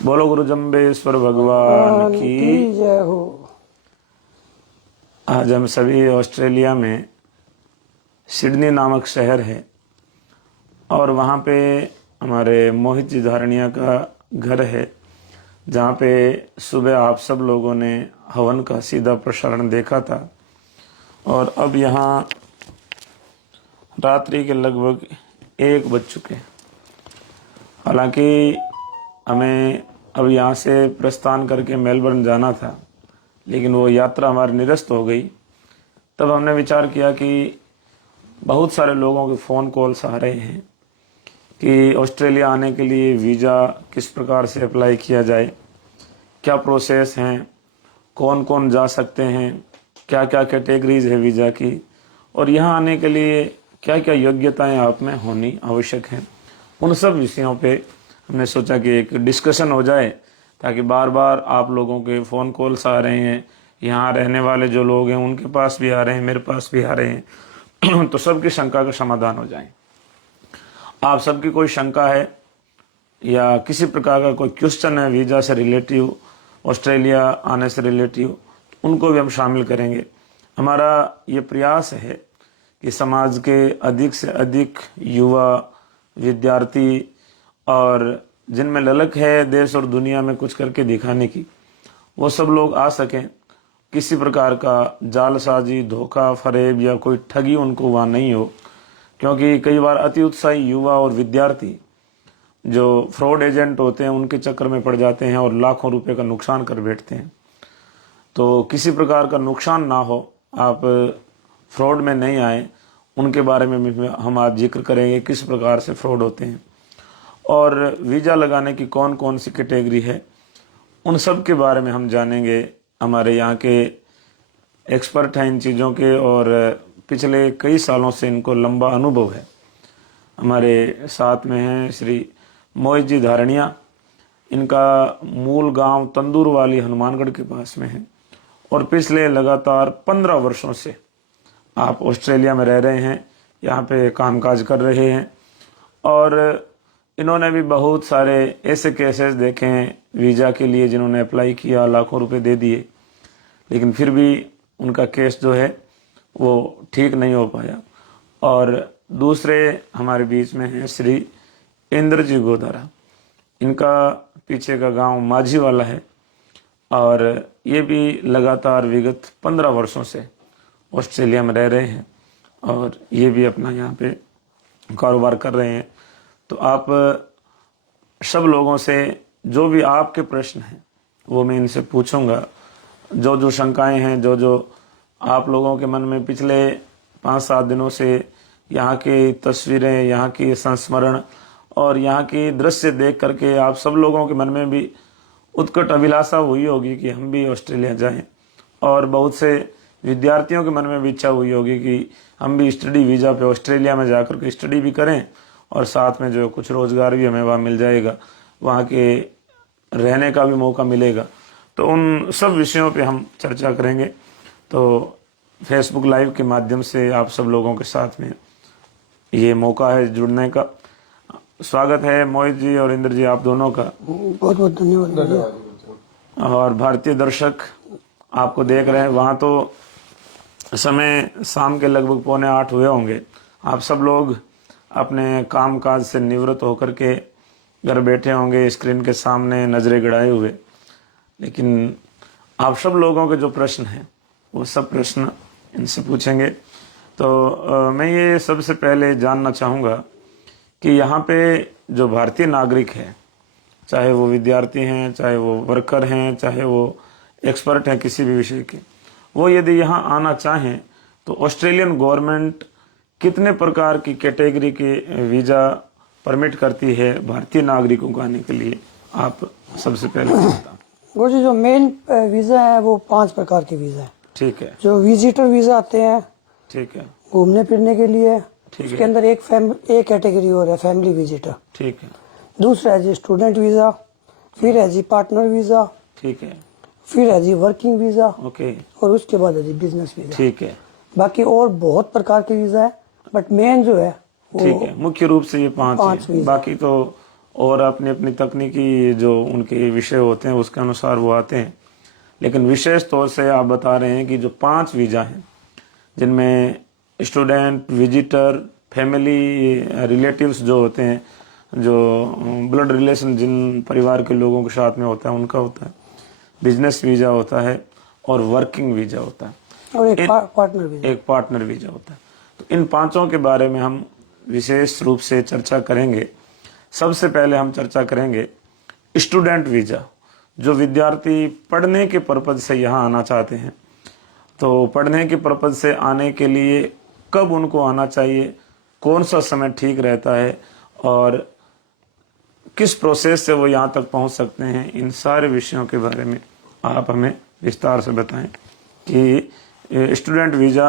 बोलो गुरु जम्बेश्वर भगवान की जय हो। आज हम सभी ऑस्ट्रेलिया में सिडनी नामक शहर है और वहाँ पे हमारे मोहित जी धारणिया का घर है, जहाँ पे सुबह आप सब लोगों ने हवन का सीधा प्रसारण देखा था और अब यहाँ रात्रि के लगभग 1 बज चुके। हालांकि हमें अब यहाँ से प्रस्थान करके मेलबर्न जाना था, लेकिन वो यात्रा हमारी निरस्त हो गई। तब हमने विचार किया कि बहुत सारे लोगों के फ़ोन कॉल्स आ रहे हैं कि ऑस्ट्रेलिया आने के लिए वीज़ा किस प्रकार से अप्लाई किया जाए, क्या प्रोसेस हैं, कौन कौन जा सकते हैं, क्या क्या कैटेगरीज है वीज़ा की, और यहाँ आने के लिए क्या क्या योग्यताएं आप में होनी आवश्यक हैं। उन सब विषयों पे हमने सोचा कि एक डिस्कशन हो जाए, ताकि बार बार आप लोगों के फ़ोन कॉल्स आ रहे हैं, यहाँ रहने वाले जो लोग हैं उनके पास भी आ रहे हैं, मेरे पास भी आ रहे हैं तो सबकी शंका का समाधान हो जाए। आप सबकी कोई शंका है या किसी प्रकार का कोई क्वेश्चन है वीज़ा से रिलेटिव, ऑस्ट्रेलिया आने से रिलेटिव, उनको भी हम शामिल करेंगे। हमारा ये प्रयास है कि समाज के अधिक से अधिक युवा, विद्यार्थी और जिनमें ललक है देश और दुनिया में कुछ करके दिखाने की, वो सब लोग आ सकें। किसी प्रकार का जालसाजी, धोखा, फरेब या कोई ठगी उनको वहाँ नहीं हो, क्योंकि कई बार अति उत्साही युवा और विद्यार्थी जो फ्रॉड एजेंट होते हैं उनके चक्कर में पड़ जाते हैं और लाखों रुपए का नुकसान कर बैठते हैं। तो किसी प्रकार का नुकसान ना हो, आप फ्रॉड में नहीं आए, उनके बारे में भी हम आज जिक्र करेंगे किस प्रकार से फ्रॉड होते हैं और वीज़ा लगाने की कौन कौन सी कैटेगरी है, उन सब के बारे में हम जानेंगे। हमारे यहाँ के एक्सपर्ट हैं इन चीज़ों के और पिछले कई सालों से इनको लंबा अनुभव है। हमारे साथ में हैं श्री मोहित जी धारणिया। इनका मूल गांव तंदूरवाली हनुमानगढ़ के पास में है और पिछले लगातार 15 वर्षों से आप ऑस्ट्रेलिया में रह रहे हैं, यहाँ पे कामकाज कर रहे हैं और इन्होंने भी बहुत सारे ऐसे केसेस देखे हैं वीज़ा के लिए जिन्होंने अप्लाई किया, लाखों रुपए दे दिए, लेकिन फिर भी उनका केस जो है वो ठीक नहीं हो पाया। और दूसरे हमारे बीच में हैं श्री इंद्र जी गोदारा। इनका पीछे का गांव माझी वाला है और ये भी लगातार विगत 15 वर्षों से ऑस्ट्रेलिया में रह रहे हैं और ये भी अपना यहाँ पे कारोबार कर रहे हैं। तो आप सब लोगों से जो भी आपके प्रश्न हैं वो मैं इनसे पूछूंगा। जो जो शंकाएं हैं, जो जो आप लोगों के मन में पिछले 5-7 दिनों से यहाँ की तस्वीरें, यहाँ की संस्मरण और यहाँ की दृश्य देख करके आप सब लोगों के मन में भी उत्कट अभिलाषा हुई होगी कि हम भी ऑस्ट्रेलिया जाएं, और बहुत से विद्यार्थियों के मन में भी इच्छा हुई होगी कि हम भी स्टडी वीज़ा पे ऑस्ट्रेलिया में जाकर के स्टडी भी करें और साथ में जो कुछ रोजगार भी हमें वहाँ मिल जाएगा, वहाँ के रहने का भी मौका मिलेगा। तो उन सब विषयों पे हम चर्चा करेंगे। तो फेसबुक लाइव के माध्यम से आप सब लोगों के साथ में ये मौका है जुड़ने का। स्वागत है मोहित जी और इंद्र जी, आप दोनों का बहुत बहुत धन्यवाद। और भारतीय दर्शक आपको देख रहे हैं, वहाँ तो समय शाम के लगभग 7:45 हुए होंगे। आप सब लोग अपने काम काज से निवृत्त होकर के घर बैठे होंगे स्क्रीन के सामने नजरें गड़ाए हुए, लेकिन आप सब लोगों के जो प्रश्न हैं वो सब प्रश्न इनसे पूछेंगे। तो मैं ये सबसे पहले जानना चाहूँगा कि यहाँ पे जो भारतीय नागरिक है, चाहे वो विद्यार्थी हैं, चाहे वो वर्कर हैं, चाहे वो एक्सपर्ट हैं किसी भी विषय के, वो यदि यहाँ आना चाहें तो ऑस्ट्रेलियन गवर्नमेंट कितने प्रकार की कैटेगरी के वीज़ा परमिट करती है भारतीय नागरिकों को आने के लिए, आप सबसे पहले बताएं। वो जो मेन वीज़ा है वो 5 प्रकार के वीज़ा है। ठीक है। जो विजिटर वीज़ा आते हैं, ठीक है, घूमने फिरने के लिए, ठीक उसके है। अंदर एक कैटेगरी और है फैमिली विजिटर। ठीक है। दूसरा है जी स्टूडेंट वीज़ा, फिर है जी पार्टनर वीज़ा, ठीक है। फिर है जी वर्किंग वीज़ा, ओके। और उसके बाद है जी बिजनेस वीज़ा। ठीक है। बाकी और बहुत प्रकार के वीज़ा है, बट मेन जो है वो ठीक है, मुख्य रूप से ये 5 5 हैं, वीज़ा। बाकी तो और अपनी अपनी तकनीकी जो उनके विषय होते हैं उसके अनुसार वो आते हैं। लेकिन विशेष तौर से आप बता रहे हैं कि जो 5 वीज़ा हैं जिनमें स्टूडेंट, विजिटर, फैमिली, रिलेटिव्स जो होते हैं, जो ब्लड रिलेशन जिन परिवार के लोगों के साथ में होता है उनका होता है, बिजनेस वीज़ा होता है और वर्किंग वीज़ा होता है और एक पार्टनर वीजा। एक पार्टनर वीज़ा होता है। तो इन 5 के बारे में हम विशेष रूप से चर्चा करेंगे। सबसे पहले हम चर्चा करेंगे स्टूडेंट वीज़ा। जो विद्यार्थी पढ़ने के पर्पज से यहाँ आना चाहते हैं, तो पढ़ने के पर्पज से आने के लिए कब उनको आना चाहिए, कौन सा समय ठीक रहता है और किस प्रोसेस से वो यहाँ तक पहुँच सकते हैं, इन सारे विषयों के बारे में आप हमें विस्तार से बताएं कि स्टूडेंट वीज़ा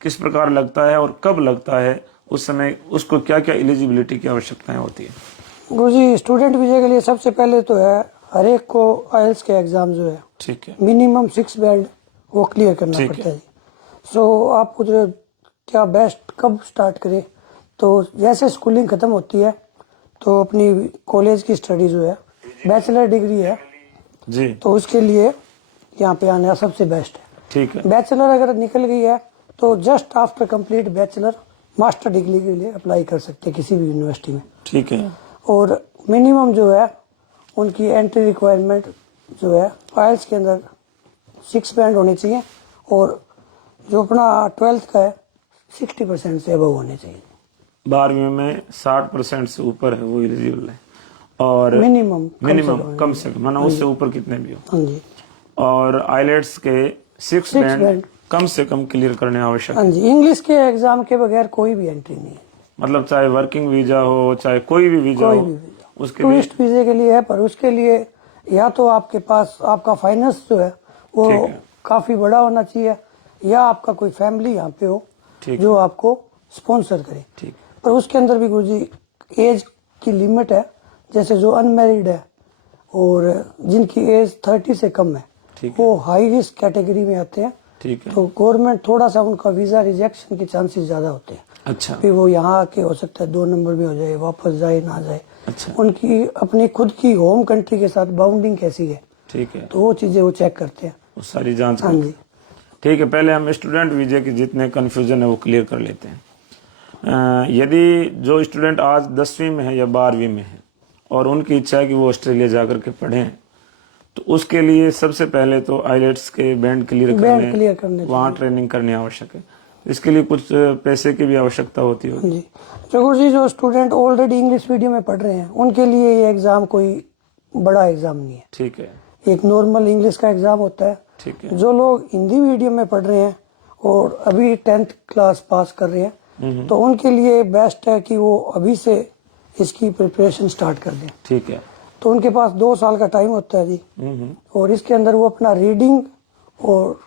किस प्रकार लगता है और कब लगता है, उस समय उसको क्या क्या एलिजिबिलिटी की आवश्यकताएं होती है। गुरुजी, स्टूडेंट वीजा के लिए सबसे पहले तो है हर एक को आइल्स के एग्जाम जो है ठीक है, मिनिमम 6 बैंड वो क्लियर करना ठीक पड़ता है। सो आप कुछ क्या बेस्ट कब स्टार्ट करें, तो जैसे स्कूलिंग खत्म होती है तो अपनी कॉलेज की स्टडी जो है बैचलर डिग्री है जी तो उसके लिए यहाँ पे आना सबसे बेस्ट है। ठीक है, बैचलर अगर निकल गई है तो just after complete bachelor master degree के लिए अप्लाई कर सकते हैं किसी भी यूनिवर्सिटी में। ठीक है, और मिनिमम जो है उनकी एंट्री रिक्वायरमेंट जो है आइल्स के अंदर 6 बैंड होने चाहिए और जो अपना 12th का है 60% से अबव होने चाहिए। 12वीं में 60% से ऊपर है वो एलिजिबल है और मिनिमम कम से कम माना उससे ऊपर कितने भी हो। हाँ जी, और आइलेट्स के 6 बैंड बैंड कम से कम क्लियर करने आवश्यक हाँ है। जी। इंग्लिश के एग्जाम के बगैर कोई भी एंट्री नहीं है, मतलब चाहे वर्किंग वीजा हो चाहे कोई भी वीजा कोई हो भी वीजा उसके लिए टूरिस्ट वीजे के लिए है, पर उसके लिए या तो आपके पास आपका फाइनेंस जो है वो ठीक है। काफी बड़ा होना चाहिए या आपका कोई फैमिली यहाँ पे हो ठीक जो आपको स्पॉन्सर करे। ठीक पर उसके अंदर भी गुरुजी एज की लिमिट है, जैसे जो अनमैरिड है और जिनकी एज 30 से कम है ठीक वो हाई रिस्क कैटेगरी में आते हैं। ठीक है, तो गवर्नमेंट थोड़ा सा उनका वीजा रिजेक्शन के चांसेस ज्यादा होते हैं। अच्छा फिर वो यहाँ आके हो सकता है 2 नंबर में हो जाए, वापस जाए ना जाए। अच्छा उनकी अपनी खुद की होम कंट्री के साथ बाउंडिंग कैसी है ठीक है, तो वो चीजें वो चेक करते हैं। वो सारी जांच हाँ कर। जी, ठीक है, पहले हम स्टूडेंट वीजे की जितने कन्फ्यूजन है वो क्लियर कर लेते हैं। यदि जो स्टूडेंट आज 10वीं में है या 12वीं में है और उनकी इच्छा है कि वो ऑस्ट्रेलिया जाकर के पढ़ें, तो उसके लिए सबसे पहले तो आइलेट्स के बैंड क्लियर करने वहाँ ट्रेनिंग करनी आवश्यक है। इसके लिए कुछ पैसे की भी आवश्यकता होती है। जी जगूर जी, जो स्टूडेंट ऑलरेडी इंग्लिश मीडियम में पढ़ रहे हैं उनके लिए ये एग्जाम कोई बड़ा एग्जाम नहीं है, ठीक है, एक नॉर्मल इंग्लिश का एग्जाम होता है। ठीक है, जो लोग हिंदी मीडियम में पढ़ रहे हैं और अभी 10th क्लास पास कर रहे हैं तो उनके लिए बेस्ट है कि वो अभी से इसकी प्रिपरेशन स्टार्ट कर दें। ठीक है, तो उनके पास 2 साल का टाइम होता है जी, और इसके अंदर वो अपना रीडिंग और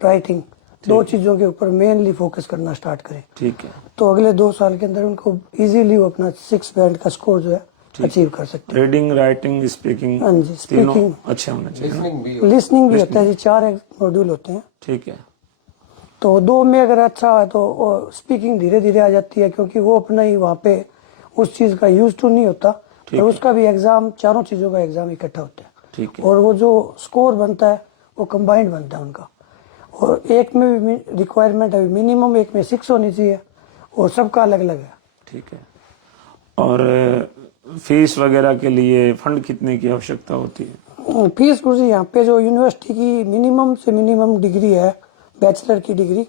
राइटिंग 2 चीजों के ऊपर मेनली फोकस करना स्टार्ट करें। ठीक है, तो अगले 2 साल के अंदर उनको इजीली वो अपना 6 बैंड का स्कोर जो है अचीव कर सकते हैं। रीडिंग, राइटिंग, स्पीकिंग हाँ जी, तीनों स्पीकिंग अच्छे होने चाहिए। लिसनिंग भी होता है जी, 4 मॉड्यूल होते हैं। ठीक है, तो 2 में अगर अच्छा है तो स्पीकिंग धीरे धीरे आ जाती है क्योंकि वो अपना ही वहाँ पे उस चीज का यूज टू नहीं होता। और उसका भी एग्जाम, चारों चीजों का एग्जाम इकट्ठा होता है। ठीक है, और वो जो स्कोर बनता है वो कंबाइंड बनता है उनका। और एक में भी रिक्वायरमेंट है मिनिमम, एक में 6 होनी चाहिए और सबका अलग अलग है। ठीक है। और फीस वगैरह के लिए फंड कितने की आवश्यकता होती है? फीस गुरुजी यहाँ पे जो यूनिवर्सिटी की मिनिमम से मिनिमम डिग्री है, बैचलर की डिग्री,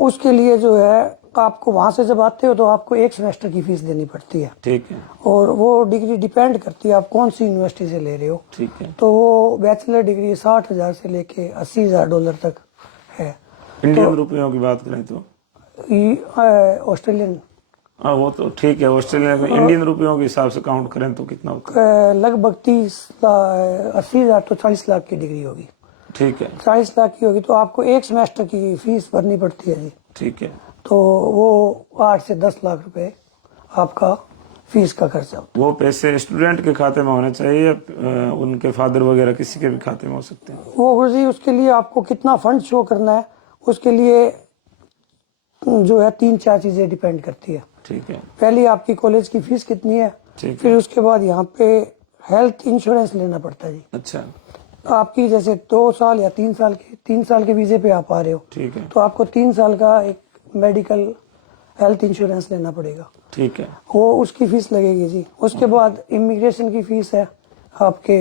उसके लिए जो है आपको वहां से जब आते हो तो आपको 1 सेमेस्टर की फीस देनी पड़ती है। ठीक है, और वो डिग्री डिपेंड करती है आप कौन सी यूनिवर्सिटी से ले रहे हो। ठीक है। तो वो बैचलर डिग्री 60,000 से लेके $80,000 तक है। इंडियन रुपयों की बात करें तो ऑस्ट्रेलियन हाँ वो तो ठीक है। ऑस्ट्रेलिया में इंडियन रुपयों के हिसाब से काउंट करें तो कितना होगा? लगभग 80,000 तो 40 लाख की डिग्री होगी। ठीक है, 40 लाख की होगी तो आपको 1 सेमेस्टर की फीस भरनी पड़ती है जी। ठीक है। तो वो 8 से 10 लाख रुपए आपका फीस का खर्चा होता वो पैसे स्टूडेंट के खाते में होने चाहिए या उनके फादर वगैरह किसी के भी खाते में हो सकते हैं? है। वो गुरुजी उसके लिए आपको कितना फंड शो करना है उसके लिए जो है 3-4 चीजें डिपेंड करती है। ठीक है, पहली आपकी कॉलेज की फीस कितनी है, ठीक है। फिर उसके बाद यहाँ पे हेल्थ इंश्योरेंस लेना पड़ता है जी। अच्छा, आपकी जैसे 2 साल या 3 साल के वीजे पे आप आ रहे हो, ठीक है, तो आपको 3 साल का एक मेडिकल हेल्थ इंश्योरेंस लेना पड़ेगा। ठीक है, वो उसकी फीस लगेगी जी। उसके बाद इमिग्रेशन की फीस है, आपके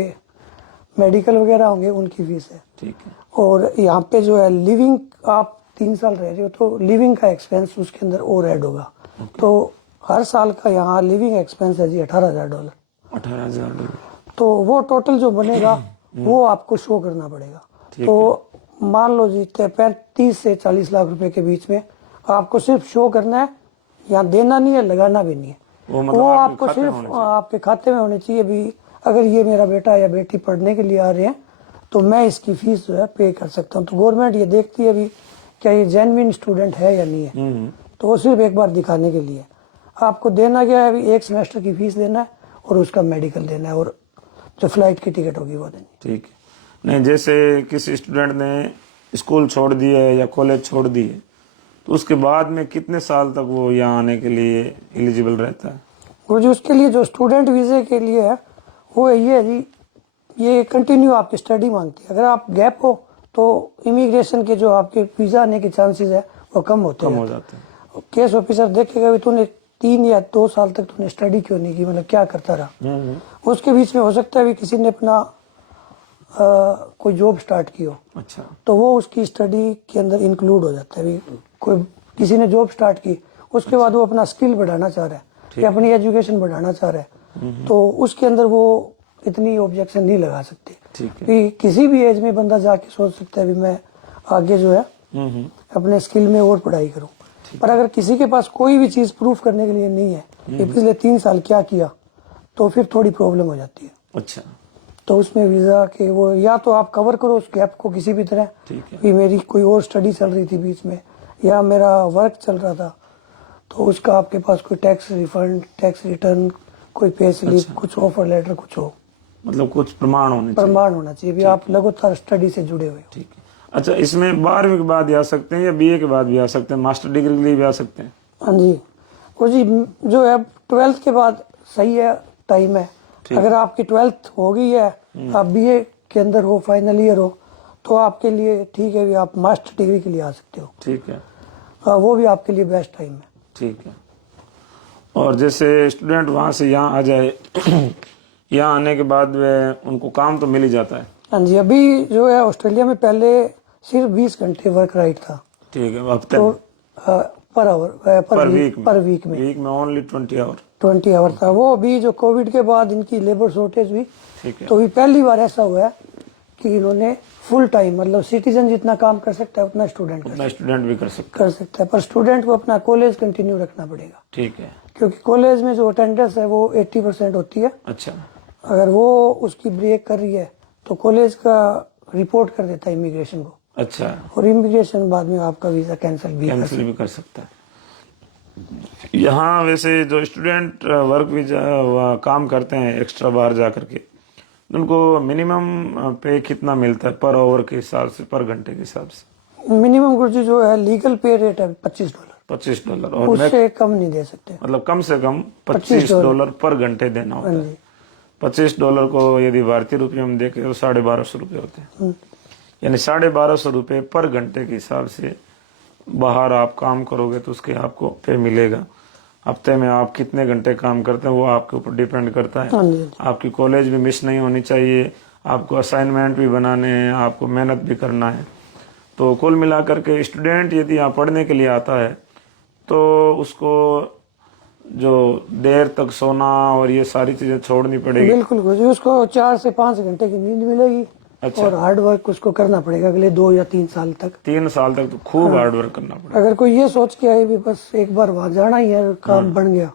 मेडिकल वगैरह होंगे उनकी फीस है। ठीक है, और यहाँ पे जो है लिविंग, आप 3 साल रह रहे हो तो लिविंग का एक्सपेंस उसके अंदर और ऐड होगा। तो हर साल का यहाँ लिविंग एक्सपेंस है जी $18,000। 18,000। तो वो टोटल जो बनेगा वो आपको शो करना पड़ेगा। ठीक तो मान लो जी 35 से 40 लाख रुपए के बीच में आपको सिर्फ शो करना है, यहाँ देना नहीं है, लगाना भी नहीं है। वो मतलब वो आपके आपको खाते में सिर्फ होने चाहिए। आपके खाते में होने चाहिए। भी अगर ये मेरा बेटा या बेटी पढ़ने के लिए आ रहे हैं तो मैं इसकी फीस जो है पे कर सकता हूँ। तो गवर्नमेंट ये देखती है भी क्या ये जेन्युइन स्टूडेंट है या नहीं है। तो वो सिर्फ एक बार दिखाने के लिए आपको देना क्या है, अभी 1 सेमेस्टर की फीस देना है और उसका मेडिकल देना है और जो फ्लाइट की टिकट होगी वो देनी। ठीक है। नहीं, जैसे किसी स्टूडेंट ने स्कूल छोड़ दिया है या कॉलेज छोड़ दी है, तो उसके बाद में कितने साल तक वो यहाँ आने के लिए एलिजिबल रहता है? वो जो उसके लिए जो स्टूडेंट वीजे के लिए है वो ये है जी, ये कंटिन्यू आपकी स्टडी मांगती है। अगर आप गैप हो तो इमिग्रेशन के जो आपके वीजा आने के चांसेस है वो कम होते कम हैं। हो जाते हैं। केस ऑफिसर देखेगा भी तूने 3 या 2 साल तक तूने स्टडी क्यों नहीं की, मतलब क्या करता रहा। उसके बीच में हो सकता है भी किसी ने अपना कोई जॉब स्टार्ट की हो, अच्छा, तो वो उसकी स्टडी के अंदर इंक्लूड हो जाता है। भी कोई किसी ने जॉब स्टार्ट की, उसके बाद वो अपना स्किल बढ़ाना चाह रहा है या अपनी एजुकेशन बढ़ाना चाह रहा है, तो उसके अंदर वो इतनी ऑब्जेक्शन नहीं लगा सकते। ठीक है। भी किसी भी एज में बंदा जाके सोच सकता है भी मैं आगे जो है अपने स्किल में और पढ़ाई करूं। पर अगर किसी के पास कोई भी चीज प्रूफ करने के लिए नहीं है कि पिछले 3 साल क्या किया, तो फिर थोड़ी प्रॉब्लम हो जाती है। अच्छा, तो उसमें वीजा के वो या तो आप कवर करो उस गैप को किसी भी तरह, ठीक है। कि मेरी कोई और स्टडी चल रही थी बीच में या मेरा वर्क चल रहा था, तो उसका आपके पास कोई टैक्स रिफंड, टैक्स रिटर्न, कोई पे स्लिप, कुछ ऑफर लेटर, कुछ हो, मतलब कुछ प्रमाण होने चाहिए। प्रमाण होना चाहिए भी आप लगातार स्टडी से जुड़े हुए हो। ठीक है। अच्छा, इसमें 12वीं के बाद भी आ सकते हैं या बीए के बाद भी आ सकते हैं, मास्टर डिग्री के लिए भी आ सकते हैं? हाँ जी, वो जी जो है 12th के बाद सही है, टाइम है। अगर आपकी 12th हो गई है, आप बीए के अंदर हो, फाइनल ईयर हो, तो आपके लिए ठीक है भी आप मास्टर डिग्री के लिए आ सकते हो। ठीक है, वो भी आपके लिए बेस्ट टाइम है। ठीक है। और जैसे स्टूडेंट वहाँ से यहाँ आ जाए यहाँ आने के बाद वे उनको काम तो मिल ही जाता है? हाँ जी, अभी जो है ऑस्ट्रेलिया में पहले सिर्फ 20 घंटे वर्क राइट था। ठीक है, हफ्ते तो में? पर आवर पर वीक में वीक में ओनली 20 आवर? 20 आवर था। वो अभी जो कोविड के बाद इनकी लेबर शॉर्टेज हुई, ठीक है, तो अभी पहली बार ऐसा हुआ है कि इन्होंने फुल टाइम, मतलब सिटीजन जितना काम कर सकता है उतना स्टूडेंट अपना स्टूडेंट भी कर सकते कर सकता है। पर स्टूडेंट को अपना कॉलेज कंटिन्यू रखना पड़ेगा, हैं। ठीक है, क्योंकि कॉलेज में जो अटेंडेंस है वो 80% होती है। अच्छा, अगर वो उसकी ब्रेक कर रही है तो कॉलेज का रिपोर्ट कर देता है इमिग्रेशन को, अच्छा, और इमिग्रेशन बाद में आपका वीजा कैंसिल भी कर सकता है। यहाँ वैसे जो स्टूडेंट वर्क वीजा काम करते हैं एक्स्ट्रा बाहर जा करके, उनको मिनिमम पे कितना मिलता है पर आवर के हिसाब से, पर घंटे के हिसाब से? मिनिमम गुरुजी जो है लीगल पे रेट है $25, $25। और उससे कम नहीं दे सकते। मतलब कम से कम $25 पर घंटे देना होता है। $25 को यदि भारतीय रुपये में देखें तो 1250 रुपये होते हैं। यानी 1250 रुपये पर घंटे के हिसाब से बाहर आप काम करोगे तो उसके आपको पे मिलेगा। हफ्ते में आप कितने घंटे काम करते हैं वो आपके ऊपर डिपेंड करता है। आपकी कॉलेज भी मिस नहीं होनी चाहिए, आपको असाइनमेंट भी बनाने हैं, आपको मेहनत भी करना है। तो कुल मिलाकर के स्टूडेंट यदि यहाँ पढ़ने के लिए आता है तो उसको जो देर तक सोना और ये सारी चीजें छोड़नी पड़ेगी। बिल्कुल गुरुजी, उसको 4 से 5 घंटे की नींद मिलेगी। अच्छा। और हार्ड वर्क उसको करना पड़ेगा अगले 2 या 3 साल तक। 3 साल तक तो खूब हार्ड वर्क करना पड़ेगा। अगर कोई ये सोच के आए भी बस एक बार वहां जाना ही है, काम बन गया,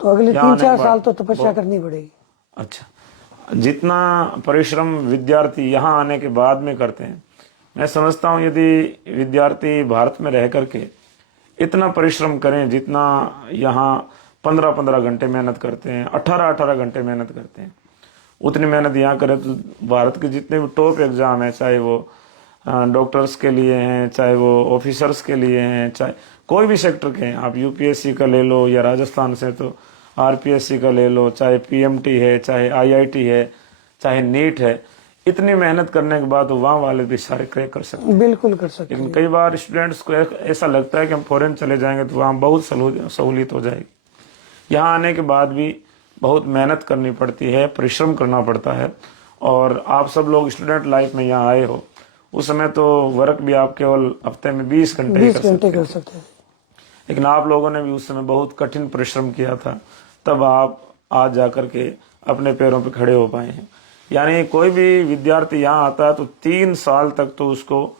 तो अगले 3-4 साल तो तपस्या करनी पड़ेगी। अच्छा, जितना परिश्रम विद्यार्थी यहाँ आने के बाद में करते हैं, मैं समझता हूँ यदि विद्यार्थी भारत में रह करके इतना परिश्रम करें जितना यहाँ 15-15 घंटे मेहनत करते हैं, 18-18 घंटे मेहनत करते हैं, उतनी मेहनत यहाँ करें तो भारत के जितने भी टॉप एग्जाम है, चाहे वो डॉक्टर्स के लिए हैं, चाहे वो ऑफिसर्स के लिए हैं, चाहे कोई भी सेक्टर के हैं, आप यूपीएससी का ले लो या राजस्थान से, तो आरपीएससी का ले लो, चाहे पीएमटी है, चाहे आईआईटी है, चाहे नीट है, इतनी मेहनत करने के बाद वहाँ वाले भी सारे क्रैक कर सकते हैं। बिल्कुल कर सकते लेकिन हैं। कई बार स्टूडेंट्स को ऐसा लगता है कि हम फॉरेन चले जाएंगे तो वहाँ बहुत सहूलियत हो जाएगी। यहाँ आने के बाद भी बहुत मेहनत करनी पड़ती है, परिश्रम करना पड़ता है। और आप सब लोग स्टूडेंट लाइफ में यहाँ आए हो, उस समय तो वर्क भी आप केवल हफ्ते में 20 घंटे ही 20 घंटे कर सकते हैं। लेकिन आप लोगों ने भी उस समय बहुत कठिन परिश्रम किया था, तब आप आज जाकर के अपने पैरों पे खड़े हो पाए हैं। यानी कोई भी विद्यार्थी यहाँ आता है तो 3 साल तक तो उसको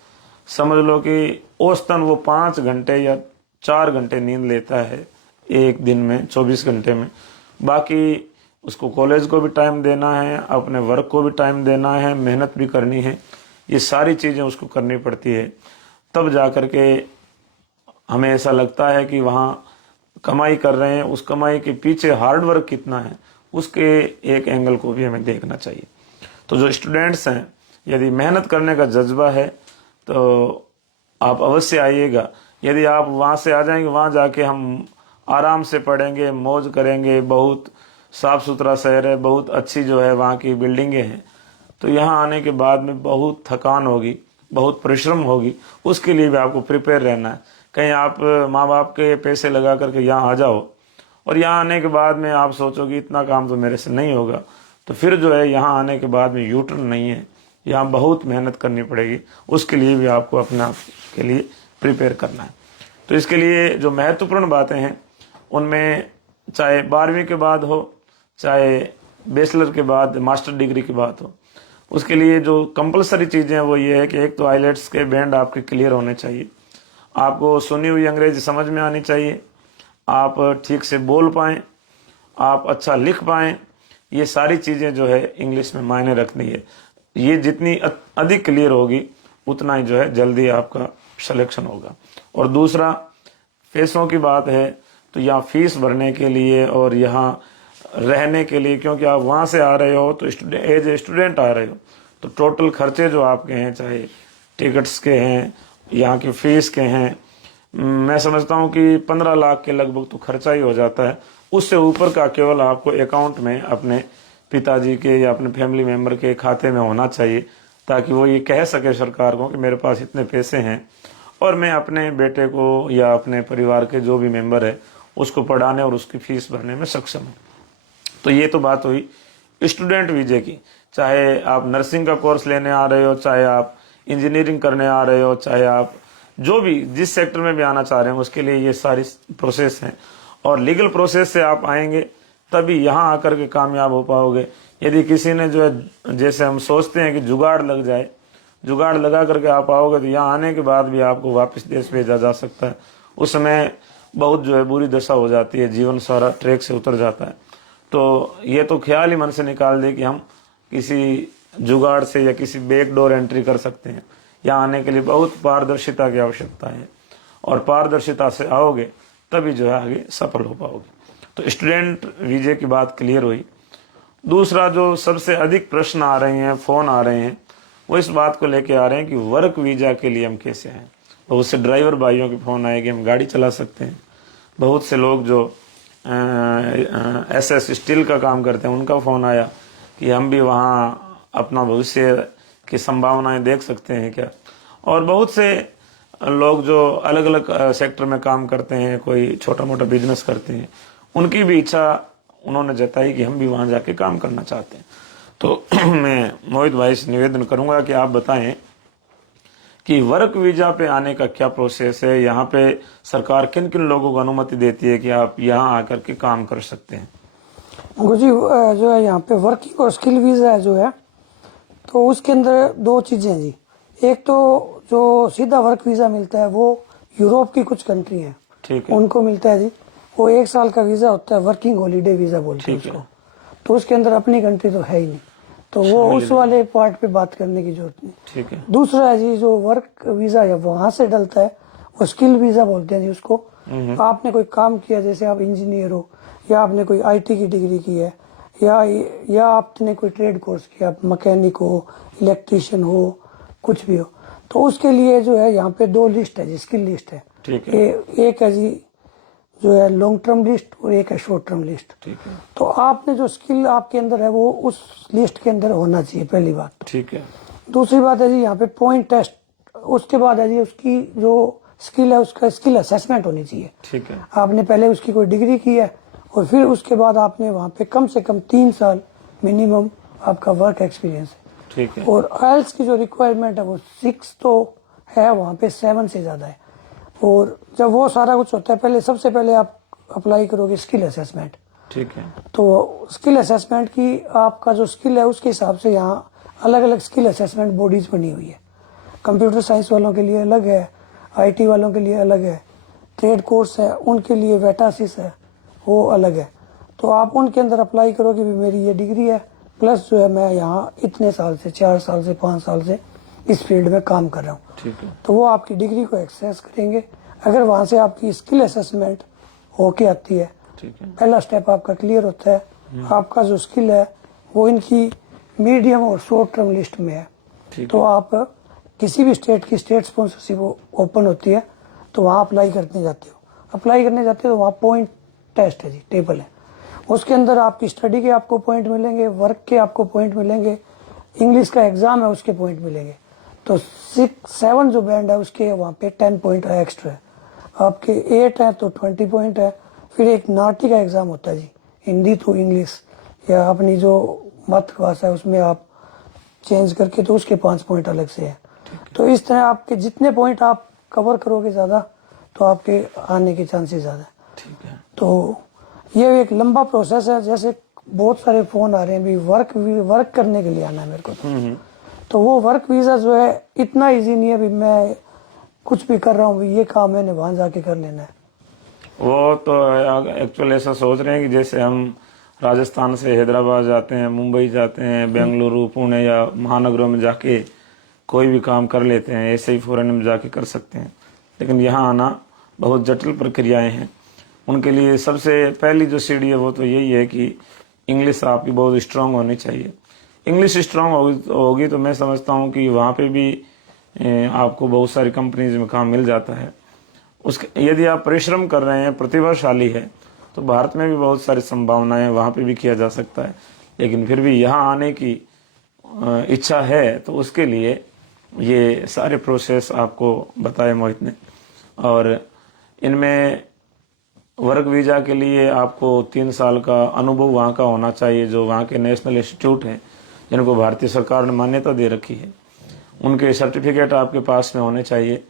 समझ लो कि औसतन वो 5 घंटे या 4 घंटे नींद लेता है एक दिन में, 24 घंटे में। बाकी उसको कॉलेज को भी टाइम देना है, अपने वर्क को भी टाइम देना है, मेहनत भी करनी है, ये सारी चीजें उसको करनी पड़ती है। तब जाकर के हमें ऐसा लगता है कि वहाँ कमाई कर रहे हैं, उस कमाई के पीछे हार्ड वर्क कितना है उसके एक एंगल को भी हमें देखना चाहिए। तो जो स्टूडेंट्स हैं, यदि मेहनत करने का जज्बा है तो आप अवश्य आइएगा। यदि आप वहाँ से आ जाएंगे, वहाँ जाके हम आराम से पढ़ेंगे, मौज करेंगे, बहुत साफ सुथरा शहर है, बहुत अच्छी जो है वहाँ की बिल्डिंगें हैं, तो यहाँ आने के बाद में बहुत थकान होगी, बहुत परिश्रम होगी। उसके लिए भी आपको प्रिपेयर रहना है। कहीं आप माँ बाप के पैसे लगा करके यहाँ आ जाओ और यहाँ आने के बाद में आप सोचोगे इतना काम तो मेरे से नहीं होगा, तो फिर जो है यहाँ आने के बाद में यूटर्न नहीं है, यहाँ बहुत मेहनत करनी पड़ेगी। उसके लिए भी आपको अपने आप के लिए प्रिपेयर करना है। तो इसके लिए जो महत्वपूर्ण बातें हैं उनमें चाहे 12वीं के बाद हो, चाहे बैचलर के बाद, मास्टर डिग्री के बाद हो, उसके लिए जो कंपलसरी चीज़ें हैं वो ये है कि एक तो आइलेट्स के बैंड आपके क्लियर होने चाहिए, आपको सुनी हुई अंग्रेजी समझ में आनी चाहिए, आप ठीक से बोल पाएँ, आप अच्छा लिख पाएँ, ये सारी चीज़ें जो है इंग्लिश में मायने रखनी है। ये जितनी अधिक क्लियर होगी उतना ही जो है जल्दी आपका सिलेक्शन होगा। और दूसरा फीसों की बात है तो यहाँ फीस भरने के लिए और यहाँ रहने के लिए, क्योंकि आप वहाँ से आ रहे हो तो एज ए स्टूडेंट आ रहे हो, तो टोटल खर्चे जो आपके हैं, चाहे टिकट्स के हैं, यहाँ की फीस के हैं, मैं समझता हूँ कि 15 लाख के लगभग तो खर्चा ही हो जाता है। उससे ऊपर का केवल आपको अकाउंट में अपने पिताजी के या अपने फैमिली मेंबर के खाते में होना चाहिए, ताकि वो ये कह सके सरकार को कि मेरे पास इतने पैसे हैं और मैं अपने बेटे को या अपने परिवार के जो भी मेंबर है उसको पढ़ाने और उसकी फीस भरने में सक्षम है। तो ये तो बात हुई स्टूडेंट वीजे की। चाहे आप नर्सिंग का कोर्स लेने आ रहे हो, चाहे आप इंजीनियरिंग करने आ रहे हो, चाहे आप जो भी जिस सेक्टर में भी आना चाह रहे हैं, उसके लिए ये सारी प्रोसेस हैं। और लीगल प्रोसेस से आप आएंगे तभी यहाँ आकर के कामयाब हो पाओगे। यदि किसी ने जो है, जैसे हम सोचते हैं कि जुगाड़ लग जाए, जुगाड़ लगा करके आप आओगे तो यहाँ आने के बाद भी आपको वापस देश भेजा जा सकता है। उस समय बहुत जो है बुरी दशा हो जाती है, जीवन सारा ट्रैक से उतर जाता है। तो ये तो ख्याल ही मन से निकाल दे कि हम किसी जुगाड़ से या किसी बैकडोर एंट्री कर सकते हैं। यहाँ आने के लिए बहुत पारदर्शिता की आवश्यकता है और पारदर्शिता से आओगे तभी जो है आगे सफल हो पाओगे। तो स्टूडेंट वीजे की बात क्लियर हुई। दूसरा जो सबसे अधिक प्रश्न आ रहे हैं, फोन आ रहे हैं, वो इस बात को लेके आ रहे हैं कि वर्क वीजा के लिए हम कैसे आए। बहुत से ड्राइवर भाइयों के फोन आए कि हम गाड़ी चला सकते हैं। बहुत से लोग जो एसएस स्टील का काम करते हैं उनका फोन आया कि हम भी वहाँ अपना भविष्य की संभावनाएं देख सकते हैं क्या। और बहुत से लोग जो अलग अलग सेक्टर में काम करते हैं, कोई छोटा मोटा बिजनेस करते हैं, उनकी भी इच्छा उन्होंने जताई कि हम भी वहाँ जाके काम करना चाहते हैं। तो मैं मोहित भाई से निवेदन करूंगा कि आप बताएं कि वर्क वीजा पे आने का क्या प्रोसेस है, यहाँ पे सरकार किन किन लोगों को अनुमति देती है कि आप यहाँ आकर के काम कर सकते हैं। जी जो है यहाँ पे वर्किंग और स्किल वीजा है जो है, तो उसके अंदर 2 चीजें हैं जी। एक तो जो सीधा वर्क वीजा मिलता है वो यूरोप की कुछ कंट्री है, ठीक है, उनको मिलता है जी। वो 1 साल का वीजा होता है, वर्किंग हॉलीडे वीजा बोलते हैं उसको। तो उसके अंदर अपनी कंट्री तो है ही नहीं, तो वो उस वाले पार्ट पे बात करने की जरूरत नहीं। ठीक है। दूसरा है जी जो वर्क वीजा है वहां से डलता है, वो स्किल वीजा बोलते हैं जी उसको। आपने कोई काम किया, जैसे आप इंजीनियर हो या आपने कोई आईटी की डिग्री की है या आपने कोई ट्रेड कोर्स किया, आप मैकेनिक हो, इलेक्ट्रिशियन हो, कुछ भी हो, तो उसके लिए जो है यहाँ पे 2 लिस्ट है जी, स्किल लिस्ट है। ठीक है। एक है जी जो है लॉन्ग टर्म लिस्ट और एक है शॉर्ट टर्म लिस्ट। ठीक है। तो आपने जो स्किल आपके अंदर है वो उस लिस्ट के अंदर होना चाहिए, पहली बात। ठीक है। दूसरी बात है जी यहाँ पे पॉइंट टेस्ट, उसके बाद है जी उसकी जो स्किल है उसका स्किल असेसमेंट होनी चाहिए। ठीक है। आपने पहले उसकी कोई डिग्री की है और फिर उसके बाद आपने वहाँ पे कम से कम 3 साल मिनिमम आपका वर्क एक्सपीरियंस है। ठीक है। और आइल्स की जो रिक्वायरमेंट है वो 6 तो है, वहाँ पे 7 से ज्यादा है। और जब वो सारा कुछ होता है, पहले सबसे पहले आप अप्लाई करोगे स्किल असेसमेंट। ठीक है। तो स्किल असेसमेंट की आपका जो स्किल है उसके हिसाब से यहाँ अलग अलग स्किल असेसमेंट बॉडीज बनी हुई है। कंप्यूटर साइंस वालों के लिए अलग है, आईटी वालों के लिए अलग है, ट्रेड कोर्स है उनके लिए वेटासिस है, वो अलग है। तो आप उनके अंदर अप्लाई करो कि भी मेरी ये डिग्री है, प्लस जो है मैं यहाँ इतने साल से 4 साल से 5 साल से इस फील्ड में काम कर रहा हूँ। ठीक है। तो वो आपकी डिग्री को एक्सेस करेंगे। अगर वहाँ से आपकी स्किल असेसमेंट होके आती है, ठीक है। पहला स्टेप आपका क्लियर होता है, आपका जो स्किल है वो इनकी मीडियम और शॉर्ट टर्म लिस्ट में है। ठीक तो आप किसी भी स्टेट की स्टेट स्पॉन्सरशिप ओपन होती है तो वहाँ अप्लाई करने जाते हो। अप्लाई करने जाते हो तो वहाँ पॉइंट टेस्ट है जी, टेबल है। उसके अंदर आपकी स्टडी के आपको पॉइंट मिलेंगे, वर्क के आपको पॉइंट मिलेंगे, इंग्लिश का एग्जाम है उसके पॉइंट मिलेंगे। तो 6-7 जो बैंड है उसके वहाँ पे 10 पॉइंट एक्स्ट्रा है। आपके 8 है तो 20 पॉइंट है। फिर एक नाटी का एग्जाम होता है जी, हिंदी टू इंग्लिश या अपनी जो मातृभाषा है उसमें आप चेंज करके, तो उसके 5 पॉइंट अलग से है। तो इस तरह आपके जितने पॉइंट आप कवर करोगे ज्यादा, तो आपके आने के चांसेस ज्यादा है। ठीक है। तो ये एक लंबा प्रोसेस है। जैसे बहुत सारे फोन आ रहे हैं भी वर्क करने के लिए आना है मेरे को, तो वो वर्क वीजा जो है इतना इजी नहीं है भी मैं कुछ भी कर रहा हूँ, ये काम मैंने वहां जाके कर लेना है। वो तो एक्चुअली ऐसा सोच रहे हैं कि जैसे हम राजस्थान से हैदराबाद जाते हैं, मुंबई जाते हैं, बेंगलुरु, पुणे या महानगरों में जाके कोई भी काम कर लेते हैं, ऐसे ही फॉरेन में जाके कर सकते हैं। लेकिन यहाँ आना बहुत जटिल प्रक्रियाएं हैं। उनके लिए सबसे पहली जो सीढ़ी है वो तो यही है कि इंग्लिश आपकी बहुत स्ट्रांग होनी चाहिए। इंग्लिश स्ट्रांग होगी तो मैं समझता हूँ कि वहाँ पे भी आपको बहुत सारी कंपनीज में काम मिल जाता है। उसके यदि आप परिश्रम कर रहे हैं, प्रतिभाशाली है, तो भारत में भी बहुत सारी संभावनाएं वहाँ पे भी किया जा सकता है। लेकिन फिर भी यहाँ आने की इच्छा है तो उसके लिए ये सारे प्रोसेस आपको बताए मोहित ने। और इनमें वर्क वीजा के लिए आपको 3 साल का अनुभव वहाँ का होना चाहिए, जो वहाँ के नेशनल इंस्टीट्यूट हैं जिनको भारतीय सरकार ने मान्यता दे रखी है, उनके सर्टिफिकेट आपके पास में होने चाहिए।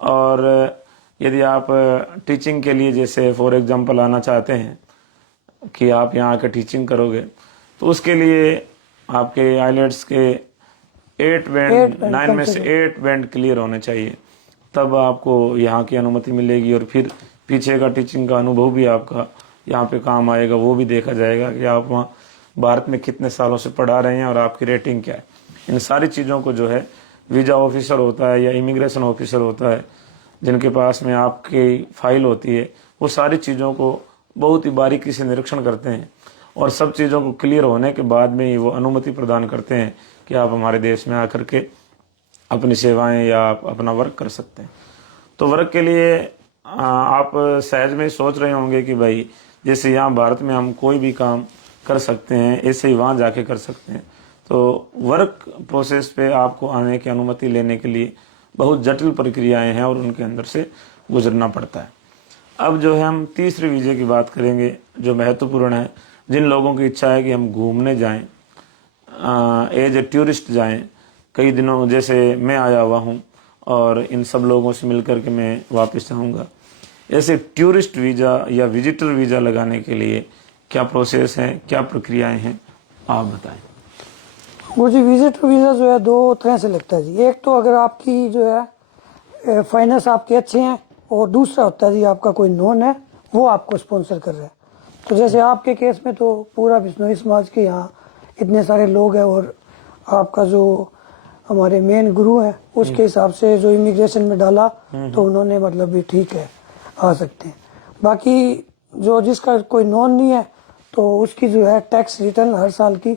और यदि आप टीचिंग के लिए जैसे फॉर एग्जांपल आना चाहते हैं कि आप यहाँ आकर टीचिंग करोगे, तो उसके लिए आपके आइलेट्स के 8 बैंड 9 में से 8 बैंड क्लियर होने चाहिए, तब आपको यहाँ की अनुमति मिलेगी। और फिर पीछे का टीचिंग का अनुभव भी आपका यहाँ पे काम आएगा, वो भी देखा जाएगा कि आप वहाँ भारत में कितने सालों से पढ़ा रहे हैं और आपकी रेटिंग क्या है। इन सारी चीज़ों को जो है वीज़ा ऑफिसर होता है या इमिग्रेशन ऑफिसर होता है जिनके पास में आपकी फाइल होती है, वो सारी चीज़ों को बहुत ही बारीकी से निरीक्षण करते हैं और सब चीज़ों को क्लियर होने के बाद में ही वो अनुमति प्रदान करते हैं कि आप हमारे देश में आकर के अपनी सेवाएं या आप अपना वर्क कर सकते हैं। तो वर्क के लिए आप सहज में सोच रहे होंगे कि भाई जैसे यहाँ भारत में हम कोई भी काम कर सकते हैं, ऐसे ही वहाँ जाके कर सकते हैं। तो वर्क प्रोसेस पे आपको आने की अनुमति लेने के लिए बहुत जटिल प्रक्रियाएं हैं और उनके अंदर से गुजरना पड़ता है। अब जो है हम तीसरे वीजे की बात करेंगे जो महत्वपूर्ण है। जिन लोगों की इच्छा है कि हम घूमने जाएं, एज ए टूरिस्ट जाएं, कई दिनों जैसे मैं आया हुआ हूं और इन सब लोगों से मिलकर के मैं वापस जाऊंगा, ऐसे टूरिस्ट वीज़ा या विजिटर वीज़ा लगाने के लिए क्या प्रोसेस है, क्या प्रक्रियाएं हैं, आप बताएं। मुझे विजिटर वीज़ा जो है 2 तरह से लगता है जी। एक तो अगर आपकी जो है फाइनेंस आपके अच्छे हैं, और दूसरा होता है जी आपका कोई नॉन है वो आपको स्पॉन्सर कर रहा है। तो जैसे आपके केस में तो पूरा बिश्नोई समाज के यहाँ इतने सारे लोग हैं और आपका जो हमारे मेन गुरु हैं उसके हिसाब से जो इमिग्रेशन में डाला तो उन्होंने मतलब भी ठीक है आ सकते हैं। बाकी जो जिसका कोई नॉन नहीं है तो उसकी जो है टैक्स रिटर्न हर साल की,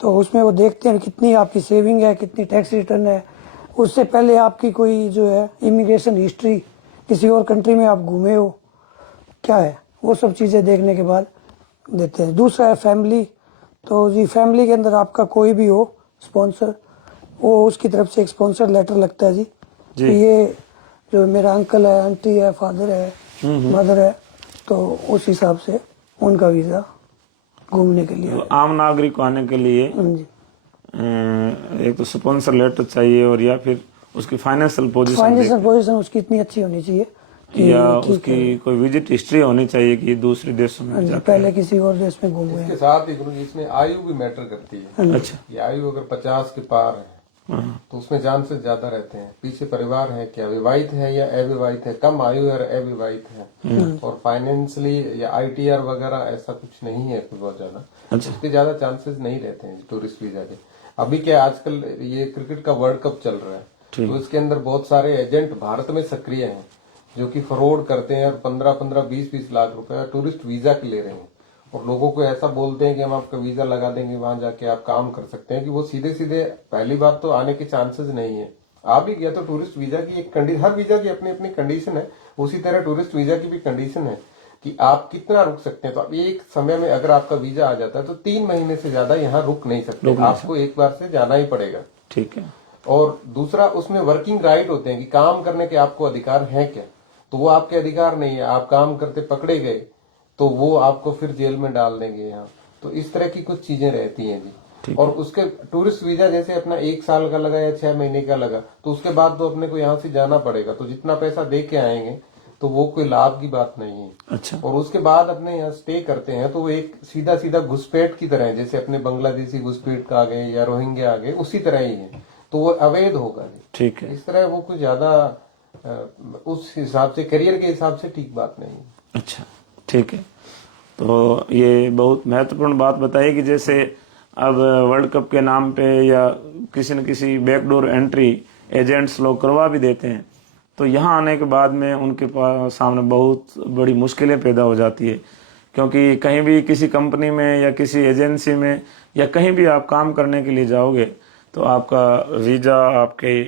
तो उसमें वो देखते हैं कितनी आपकी सेविंग है, कितनी टैक्स रिटर्न है। उससे पहले आपकी कोई जो है इमिग्रेशन हिस्ट्री, किसी और कंट्री में आप घूमे हो क्या है, वो सब चीज़ें देखने के बाद देते हैं। दूसरा है फैमिली, तो जी फैमिली के अंदर आपका कोई भी हो स्पॉन्सर, वो उसकी तरफ से एक स्पॉन्सर लेटर लगता है जी, जी। कि ये जो मेरा अंकल है, आंटी है, फादर है, मदर है, तो उस हिसाब से उनका वीज़ा घूमने के लिए तो आम नागरिक को आने के लिए जी एक तो स्पॉन्सर लेटर चाहिए, और या फिर उसकी फाइनेंशियल पोजीशन फाइनेंशियल पोजीशन उसकी इतनी अच्छी होनी चाहिए कि या ठीक उसकी कोई विजिट हिस्ट्री होनी चाहिए कि दूसरे देशों में है, जाके पहले किसी और देश में घूम गए। इसके साथ ही गुरु जी इसमें आयु भी मैटर करती है। अच्छा। ये आयु अगर 50 के पार है हाँ, तो उसमें चांसेस ज्यादा रहते हैं। पीछे परिवार है क्या, विवाहित है या अविवाहित है, कम आयु है अविवाहित है, और फाइनेंशियली या आईटीआर वगैरह ऐसा कुछ नहीं है कुछ बहुत ज्यादा, अच्छा। उसके ज्यादा चांसेस नहीं रहते हैं टूरिस्ट वीजा के। अभी क्या आजकल ये क्रिकेट का वर्ल्ड कप चल रहा है, तो इसके अंदर बहुत सारे एजेंट भारत में सक्रिय हैं जो कि फ्रॉड करते हैं और 15-15, 20-20 लाख रुपए टूरिस्ट वीजा के ले रहे हैं, और लोगों को ऐसा बोलते हैं कि हम आपका वीजा लगा देंगे, वहां जाके आप काम कर सकते हैं, कि वो सीधे सीधे पहली बात तो आने के चांसेस नहीं है। आ भी गया तो टूरिस्ट वीजा की एक कंडीशन, हर वीजा की अपनी अपनी कंडीशन है, उसी तरह टूरिस्ट वीजा की भी कंडीशन है कि आप कितना रुक सकते हैं। तो अब एक समय में अगर आपका वीजा आ जाता है तो 3 महीने से ज्यादा यहाँ रुक नहीं सकते, आपको एक बार से जाना ही पड़ेगा। ठीक है। और दूसरा उसमें वर्किंग राइट होते हैं कि काम करने के आपको अधिकार हैं क्या, तो वो आपके अधिकार नहीं है। आप काम करते पकड़े गए तो वो आपको फिर जेल में डाल देंगे यहाँ, तो इस तरह की कुछ चीजें रहती हैं जी। और उसके टूरिस्ट वीजा जैसे अपना 1 साल का लगा या 6 महीने का लगा, तो उसके बाद तो अपने को यहाँ से जाना पड़ेगा, तो जितना पैसा दे के आएंगे तो वो कोई लाभ की बात नहीं है। अच्छा। और उसके बाद अपने यहाँ स्टे करते हैं तो वो एक सीधा सीधा घुसपैठ की तरह है, जैसे अपने बांग्लादेशी घुसपैठ आ गए या रोहिंग्या आ गए, उसी तरह ही है, तो वो अवैध होगा जी। ठीक है। इस तरह वो कुछ ज्यादा उस हिसाब से करियर के हिसाब से ठीक बात नहीं है। अच्छा, ठीक है। तो ये बहुत महत्वपूर्ण बात बताई कि जैसे अब वर्ल्ड कप के नाम पे या किसी न किसी बैकडोर एंट्री एजेंट्स लोग करवा भी देते हैं, तो यहाँ आने के बाद में उनके पास सामने बहुत बड़ी मुश्किलें पैदा हो जाती है, क्योंकि कहीं भी किसी कंपनी में या किसी एजेंसी में या कहीं भी आप काम करने के लिए जाओगे तो आपका वीज़ा, आपके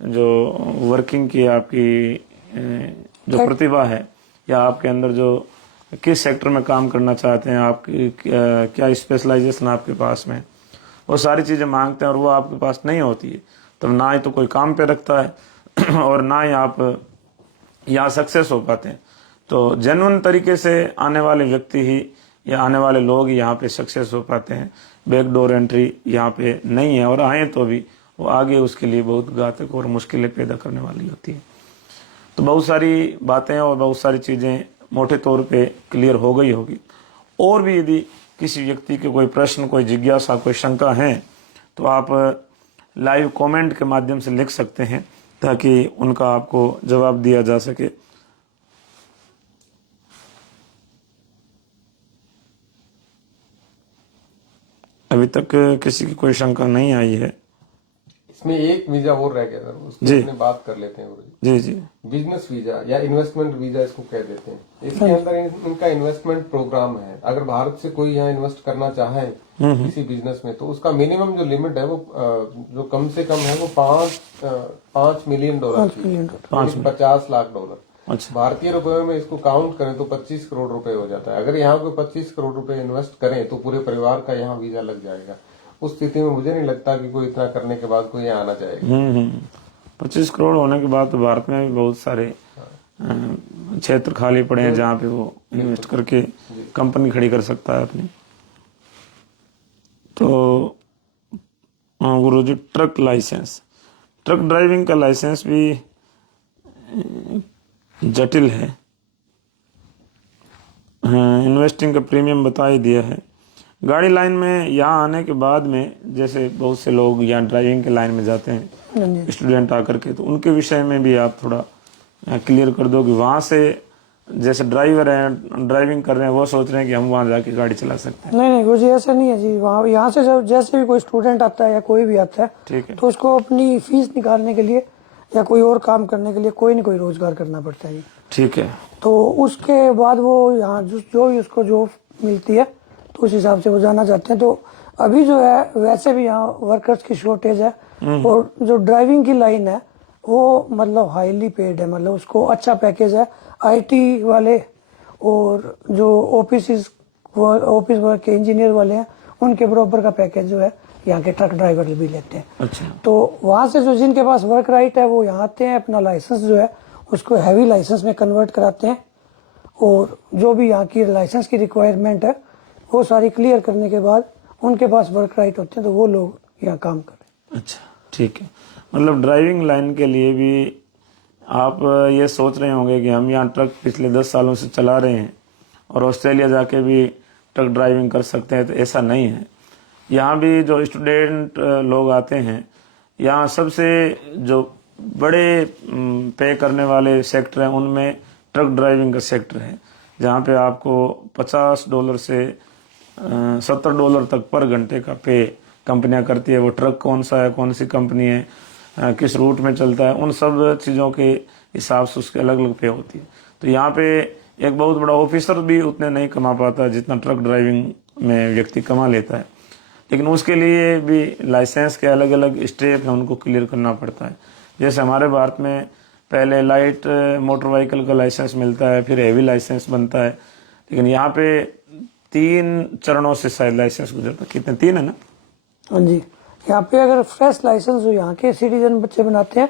जो वर्किंग की आपकी जो प्रतिभा है या आपके अंदर जो किस सेक्टर में काम करना चाहते हैं, आपकी क्या स्पेशलाइजेशन आपके पास में, वो सारी चीज़ें मांगते हैं और वो आपके पास नहीं होती है, तो ना ही तो कोई काम पे रखता है और ना ही आप यहाँ सक्सेस हो पाते हैं। तो जेन्युइन तरीके से आने वाले व्यक्ति ही या आने वाले लोग ही यहाँ पे सक्सेस हो पाते हैं। बैकडोर एंट्री यहाँ पे नहीं है, और आए तो भी वो आगे उसके लिए बहुत घातक और मुश्किलें पैदा करने वाली होती है। तो बहुत सारी बातें और बहुत सारी चीज़ें मोटे तौर पे क्लियर हो गई होगी। और भी यदि किसी व्यक्ति के कोई प्रश्न, कोई जिज्ञासा, कोई शंका है तो आप लाइव कमेंट के माध्यम से लिख सकते हैं ताकि उनका आपको जवाब दिया जा सके। अभी तक किसी की कोई शंका नहीं आई है। इसमें एक वीजा और रह गया सर, उसकी अपने बात कर लेते हैं गुरु जी। बिजनेस वीजा या इन्वेस्टमेंट वीजा इसको कह देते हैं। इसके अंदर इनका इन्वेस्टमेंट प्रोग्राम है। अगर भारत से कोई यहाँ इन्वेस्ट करना चाहे किसी बिजनेस में, तो उसका मिनिमम जो लिमिट है वो जो कम से कम है वो $5 मिलियन की, 50 लाख डॉलर। अच्छा। भारतीय रुपए में इसको काउंट करें तो 25 करोड़ रुपए हो जाता है। अगर यहाँ को 25 करोड़ रुपए इन्वेस्ट करें तो पूरे परिवार का यहाँ वीजा लग जाएगा। उस स्थिति में मुझे नहीं लगता कि कोई इतना करने के बाद कोई यहाँ आना चाहेगा। 25 करोड़ होने के बाद तो भारत में भी बहुत सारे क्षेत्र खाली पड़े हैं जहाँ पे वो इन्वेस्ट करके कंपनी खड़ी कर सकता है अपनी। तो गुरुजी, ट्रक लाइसेंस, ट्रक ड्राइविंग का लाइसेंस भी जटिल है। इन्वेस्टिंग का प्रीमियम बता ही दिया है। गाड़ी लाइन में यहाँ आने के बाद में जैसे बहुत से लोग यहाँ ड्राइविंग के लाइन में जाते हैं स्टूडेंट आकर के, तो उनके विषय में भी आप थोड़ा क्लियर कर दो कि वहाँ से जैसे ड्राइवर हैं, ड्राइविंग कर रहे हैं, वो सोच रहे हैं कि हम वहाँ जाके गाड़ी चला सकते हैं। नहीं गुरुजी, ऐसा नहीं है जी। वहाँ यहाँ से जब जैसे भी कोई स्टूडेंट आता है या कोई भी आता है, ठीक है, तो उसको अपनी फीस निकालने के लिए या कोई और काम करने के लिए कोई न कोई रोजगार करना पड़ता है। ठीक है। तो उसके बाद वो यहाँ जो भी उसको जॉब मिलती है तो उस हिसाब से वो जाना चाहते हैं। तो अभी जो है वैसे भी यहाँ वर्कर्स की शॉर्टेज है, और जो ड्राइविंग की लाइन है वो मतलब हाईली पेड है, मतलब उसको अच्छा पैकेज है। IT वाले और जो ऑफिस वर्क के इंजीनियर वाले हैं उनके बराबर का पैकेज जो है यहाँ के ट्रक ड्राइवर भी लेते हैं। अच्छा। तो वहां से जो जिनके पास वर्क राइट है वो यहाँ आते हैं, अपना लाइसेंस जो है उसको हैवी लाइसेंस में कन्वर्ट कराते हैं और जो भी यहाँ की लाइसेंस की रिक्वायरमेंट है वो सारी क्लियर करने के बाद उनके पास वर्क राइट होते हैं तो वो लोग यहाँ काम कर रहे हैं। अच्छा, ठीक है। मतलब ड्राइविंग लाइन के लिए भी आप ये सोच रहे होंगे कि हम यहाँ ट्रक पिछले 10 सालों से चला रहे हैं और ऑस्ट्रेलिया जाके भी ट्रक ड्राइविंग कर सकते हैं, तो ऐसा नहीं है। यहाँ भी जो स्टूडेंट लोग आते हैं, यहाँ सबसे जो बड़े पे करने वाले सेक्टर हैं उनमें ट्रक ड्राइविंग का सेक्टर है, जहाँ पे आपको $50 से $70 तक पर घंटे का पे कंपनियां करती है। वो ट्रक कौन सा है, कौन सी कंपनी है, किस रूट में चलता है, उन सब चीज़ों के हिसाब से उसके अलग अलग पे होती है। तो यहाँ पे एक बहुत बड़ा ऑफिसर भी उतने नहीं कमा पाता जितना ट्रक ड्राइविंग में व्यक्ति कमा लेता है, लेकिन उसके लिए भी लाइसेंस के अलग अलग स्टेप हैं, उनको क्लियर करना पड़ता है। जैसे हमारे भारत में पहले लाइट मोटर व्हीकल का लाइसेंस मिलता है, फिर हेवी लाइसेंस बनता है, लेकिन यहाँ पे 3 चरणों से शायद लाइसेंस गुजरता है। कितने? 3 है ना? हाँ जी। यहाँ पे अगर फ्रेश लाइसेंस जो यहाँ के सिटीजन बच्चे बनाते हैं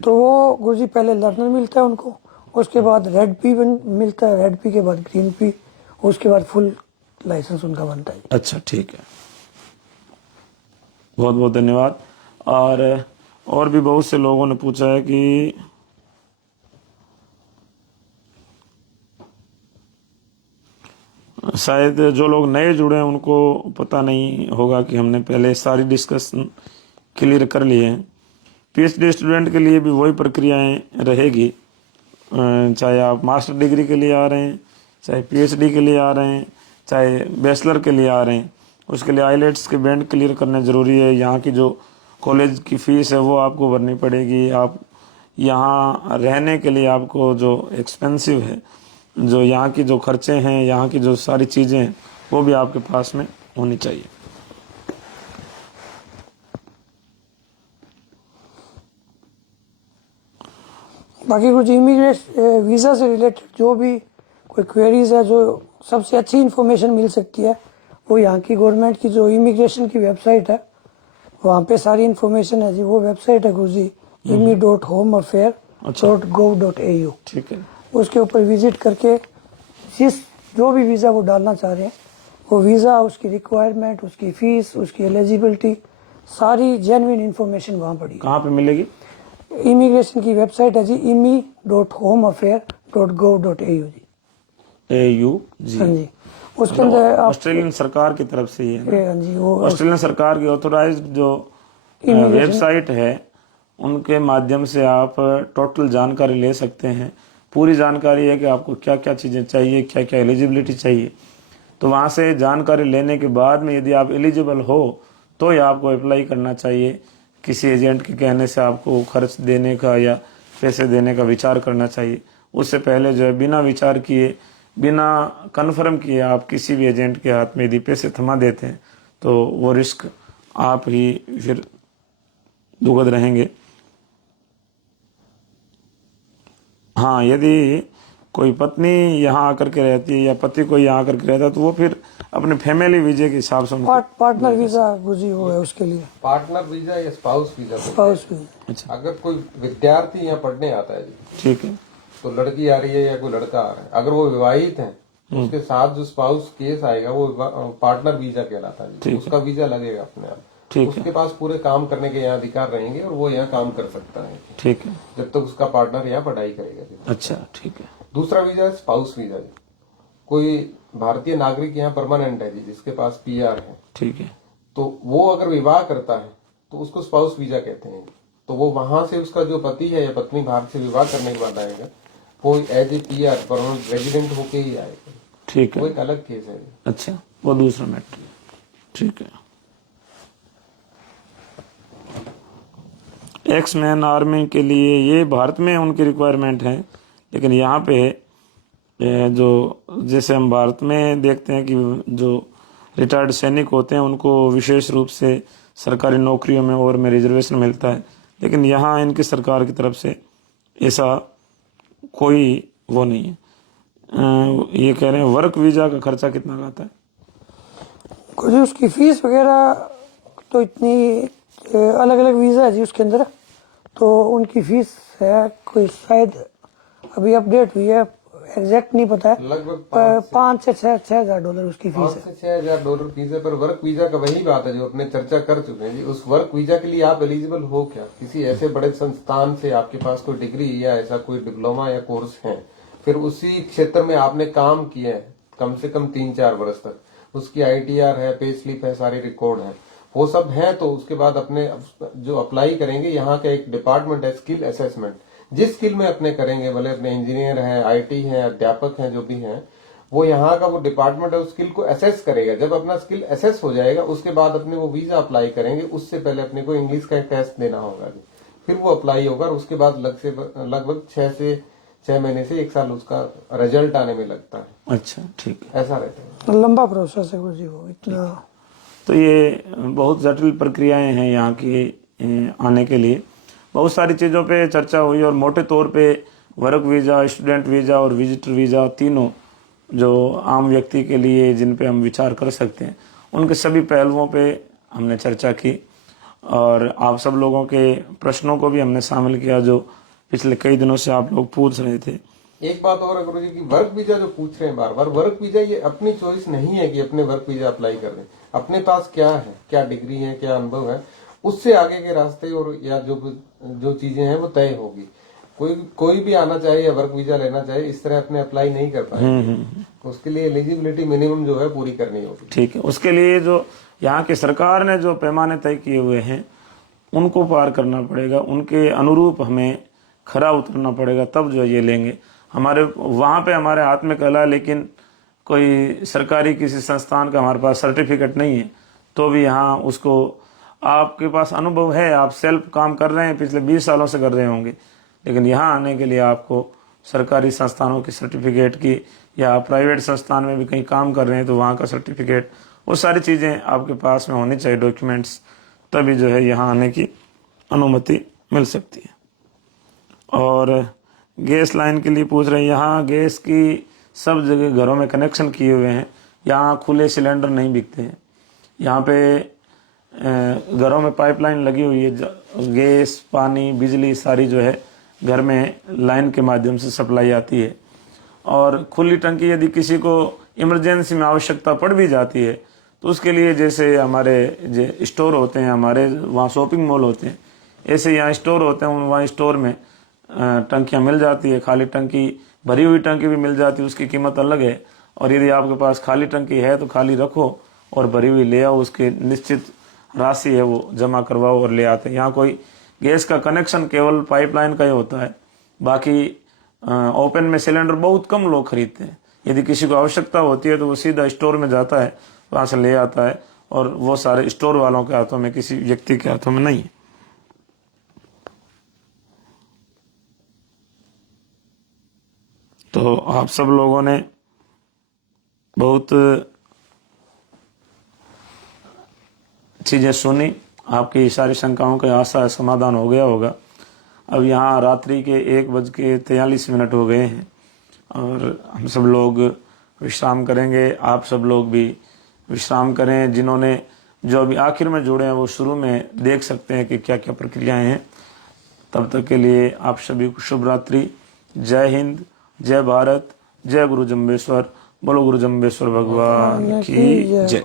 तो वो गुरुजी पहले लर्नर मिलता है उनको, उसके बाद रेड पी मिलता है, रेड पी के बाद ग्रीन पी, उसके बाद फुल लाइसेंस उनका बनता है। अच्छा, ठीक है, बहुत बहुत धन्यवाद। और भी बहुत से लोगों ने पूछा है कि शायद जो लोग नए जुड़े हैं उनको पता नहीं होगा कि हमने पहले सारी डिस्कशन क्लियर कर लिए हैं। पीएचडी स्टूडेंट के लिए भी वही प्रक्रियाएं रहेगी, चाहे आप मास्टर डिग्री के लिए आ रहे हैं, चाहे पीएचडी के लिए आ रहे हैं, चाहे बैचलर के लिए आ रहे हैं। उसके लिए आईलेट्स के बैंड क्लियर करना ज़रूरी है। यहाँ की जो कॉलेज की फ़ीस है वो आपको भरनी पड़ेगी। आप यहाँ रहने के लिए आपको जो एक्सपेंसिव है, जो यहाँ की जो खर्चे हैं, यहाँ की जो सारी चीज़ें हैं, वो भी आपके पास में होनी चाहिए। बाकी कुछ इमिग्रेशन वीज़ा से रिलेटेड जो भी कोई क्वेरीज है, जो सबसे अच्छी इन्फॉर्मेशन मिल सकती है वो यहाँ की गवर्नमेंट की जो इमिग्रेशन की वेबसाइट है वहाँ पे सारी इन्फॉर्मेशन है जी। वो वेबसाइट है गुरुजी imi.homeaffair.gov.au। ठीक है, उसके ऊपर विजिट करके जो भी वीज़ा वो डालना चाह रहे हैं वो वीज़ा, उसकी रिक्वायरमेंट, उसकी फ़ीस, उसकी एलिजिबिलिटी, सारी जेन्युइन इन्फॉर्मेशन वहाँ पड़ी। कहाँ पे मिलेगी? इमिग्रेशन की वेबसाइट है जी imi.homeaffair.gov.au जी। AU जी। हाँ जी। उसके अंदर आप ऑस्ट्रेलियन सरकार की तरफ से ही है ना? हाँ जी, वो ऑस्ट्रेलियन सरकार की ऑथोराइज्ड जो वेबसाइट है उनके माध्यम से आप टोटल जानकारी ले सकते हैं। पूरी जानकारी है कि आपको क्या क्या चीज़ें चाहिए, क्या क्या एलिजिबिलिटी चाहिए। तो वहाँ से जानकारी लेने के बाद में यदि आप एलिजिबल हो तो ही आपको अप्लाई करना चाहिए। किसी एजेंट के कहने से आपको खर्च देने का या पैसे देने का विचार करना चाहिए। उससे पहले जो है बिना विचार किए, बिना कन्फर्म किए आप किसी भी एजेंट के हाथ में यदि पैसे थमा देते हैं तो वो रिस्क आप ही फिर भुगत रहेंगे। हाँ, यदि कोई पत्नी यहाँ आकर के रहती है या पति कोई यहाँ आकर के रहता है तो वो फिर अपने फैमिली वीजे के हिसाब से पार्टनर वीज़ा गुरुजी वो है उसके लिए, पार्टनर वीजा या स्पाउस वीजा। Spouse visa. अच्छा, अगर कोई विद्यार्थी यहाँ पढ़ने आता है जी, ठीक है, तो लड़की आ रही है या कोई लड़का आ रहा है, अगर वो विवाहित है तो उसके साथ जो स्पाउस केस आएगा वो पार्टनर वीजा कहलाता है जी। उसका वीजा लगेगा अपने आप। ठीक उसके पास पूरे काम करने के यहाँ अधिकार रहेंगे और वो यहाँ काम कर सकता है ठीक है। जब तक उसका पार्टनर यहाँ पढ़ाई करेगा जी। अच्छा, ठीक है, दूसरा वीजा है स्पाउस वीजा जी। कोई भारतीय नागरिक यहाँ परमानेंट है जी, जिसके पास PR है, ठीक है, तो वो अगर विवाह करता है तो उसको स्पाउस वीजा कहते हैं। तो वो वहां से उसका जो पति है या पत्नी भारत से विवाह करने के बाद आएगा, वो as a PR permanent resident होके ही आएगा। ठीक वो है। एक अलग केस है। अच्छा, वो दूसरा मैटर है। ठीक है। एक्स-मैन आर्मी के लिए ये भारत में उनकी रिक्वायरमेंट है, लेकिन यहाँ पे जो जैसे हम भारत में देखते हैं कि जो रिटायर्ड सैनिक होते हैं उनको विशेष रूप से सरकारी नौकरियों में और में रिजर्वेशन मिलता है, लेकिन यहाँ इनकी सरकार की तरफ से ऐसा कोई वो नहीं है। ये कह रहे हैं वर्क वीजा का खर्चा कितना आता है? कुछ उसकी फीस वगैरह तो इतनी अलग अलग वीज़ा है जी उसके अंदर, तो उनकी फीस है कोई शायद अभी अपडेट हुई है, एग्जैक्ट नहीं पता है, लगभग पर 5 से 6 हजार उसकी फीस है। 5 से 6,000 फीस है। पर वर्क वीजा का वही बात है जो अपने चर्चा कर चुके हैं जी। उस वर्क वीजा के लिए आप एलिजिबल हो क्या? किसी ऐसे बड़े संस्थान से आपके पास कोई डिग्री या ऐसा कोई डिप्लोमा या कोर्स है, फिर उसी क्षेत्र में आपने काम किया है कम से कम 3-4 वर्ष तक, उसकी ITR है, पे स्लिप है, सारे रिकॉर्ड है, वो सब है, तो उसके बाद अपने जो अप्लाई करेंगे, यहाँ का एक डिपार्टमेंट है स्किल असेसमेंट, जिस स्किल में अपने करेंगे, भले अपने इंजीनियर है, IT है, अध्यापक हैं, जो भी हैं, वो यहाँ का वो डिपार्टमेंट है, उस स्किल को असेस करेगा। जब अपना स्किल असेस हो जाएगा, उसके बाद अपने वो वीजा अप्लाई करेंगे। उससे पहले अपने को इंग्लिश का एक टेस्ट देना होगा जी, फिर वो अप्लाई होगा, और उसके बाद लगभग 6 महीने से 1 साल उसका रिजल्ट आने में लगता है। अच्छा, ठीक है। ऐसा रहता है, लंबा प्रोसेस है जी वो इतना। तो ये बहुत जटिल प्रक्रियाएं हैं यहाँ की आने के लिए। बहुत सारी चीज़ों पे चर्चा हुई और मोटे तौर पे वर्क वीज़ा, स्टूडेंट वीज़ा और विजिटर वीज़ा, तीनों जो आम व्यक्ति के लिए जिन पे हम विचार कर सकते हैं, उनके सभी पहलुओं पे हमने चर्चा की और आप सब लोगों के प्रश्नों को भी हमने शामिल किया जो पिछले कई दिनों से आप लोग पूछ रहे थे। एक बात और गुरु जी की, वर्क वीजा जो पूछ रहे हैं बार बार, वर्क वीजा ये अपनी चॉइस नहीं है कि अपने वर्क वीजा अप्लाई कर दें। अपने पास क्या है, क्या डिग्री है, क्या अनुभव है, उससे आगे के रास्ते और या जो चीजें हैं वो तय होगी। कोई भी आना चाहे या वर्क वीजा लेना चाहे, इस तरह अपने अप्लाई नहीं कर पाएंगे। उसके लिए एलिजिबिलिटी मिनिमम जो है पूरी करनी होगी। ठीक है, उसके लिए जो यहाँ की सरकार ने जो पैमाने तय किए हुए हैं उनको पार करना पड़ेगा, उनके अनुरूप हमें खरा उतरना पड़ेगा, तब जो ये लेंगे। हमारे वहाँ पे हमारे हाथ में कला, लेकिन कोई सरकारी किसी संस्थान का हमारे पास सर्टिफिकेट नहीं है, तो भी यहाँ उसको, आपके पास अनुभव है, आप सेल्फ काम कर रहे हैं, पिछले 20 सालों से कर रहे होंगे, लेकिन यहाँ आने के लिए आपको सरकारी संस्थानों की सर्टिफिकेट की, या प्राइवेट संस्थान में भी कहीं काम कर रहे हैं तो वहाँ का सर्टिफिकेट, वो सारी चीज़ें आपके पास में होनी चाहिए, डॉक्यूमेंट्स, तभी जो है यहाँ आने की अनुमति मिल सकती है। और गैस लाइन के लिए पूछ रहे हैं, यहाँ गैस की सब जगह घरों में कनेक्शन किए हुए हैं, यहाँ खुले सिलेंडर नहीं बिकते हैं। यहाँ पे घरों में पाइपलाइन लगी हुई है, गैस, पानी, बिजली सारी जो है घर में लाइन के माध्यम से सप्लाई आती है। और खुली टंकी यदि किसी को इमरजेंसी में आवश्यकता पड़ भी जाती है तो उसके लिए, जैसे हमारे स्टोर होते हैं, हमारे वहाँ शॉपिंग मॉल होते हैं, ऐसे यहाँ स्टोर होते हैं, वहाँ स्टोर में टंकियाँ मिल जाती है। खाली टंकी, भरी हुई टंकी भी मिल जाती है, उसकी कीमत अलग है। और यदि आपके पास खाली टंकी है तो खाली रखो और भरी हुई ले आओ, उसकी निश्चित राशि है वो जमा करवाओ और ले आते हैं। यहाँ कोई गैस का कनेक्शन केवल पाइपलाइन का ही होता है, बाकी ओपन में सिलेंडर बहुत कम लोग खरीदते हैं। यदि किसी को आवश्यकता होती है तो वो सीधा स्टोर में जाता है, वहाँ से ले आता है, और वो सारे स्टोर वालों के हाथों में, किसी व्यक्ति के हाथों में नहीं है। तो आप सब लोगों ने बहुत चीज़ें सुनी, आपकी सारी शंकाओं का आशा समाधान हो गया होगा। अब यहाँ रात्रि के 1:43 हो गए हैं और हम सब लोग विश्राम करेंगे। आप सब लोग भी विश्राम करें। जिन्होंने जो अभी आखिर में जुड़े हैं वो शुरू में देख सकते हैं कि क्या क्या प्रक्रियाएं हैं। तब तक के लिए आप सभी को शुभ रात्रि। जय हिंद, जय भारत, जय गुरु जम्बेश्वर। बोलो गुरु जम्बेश्वर भगवान की जय।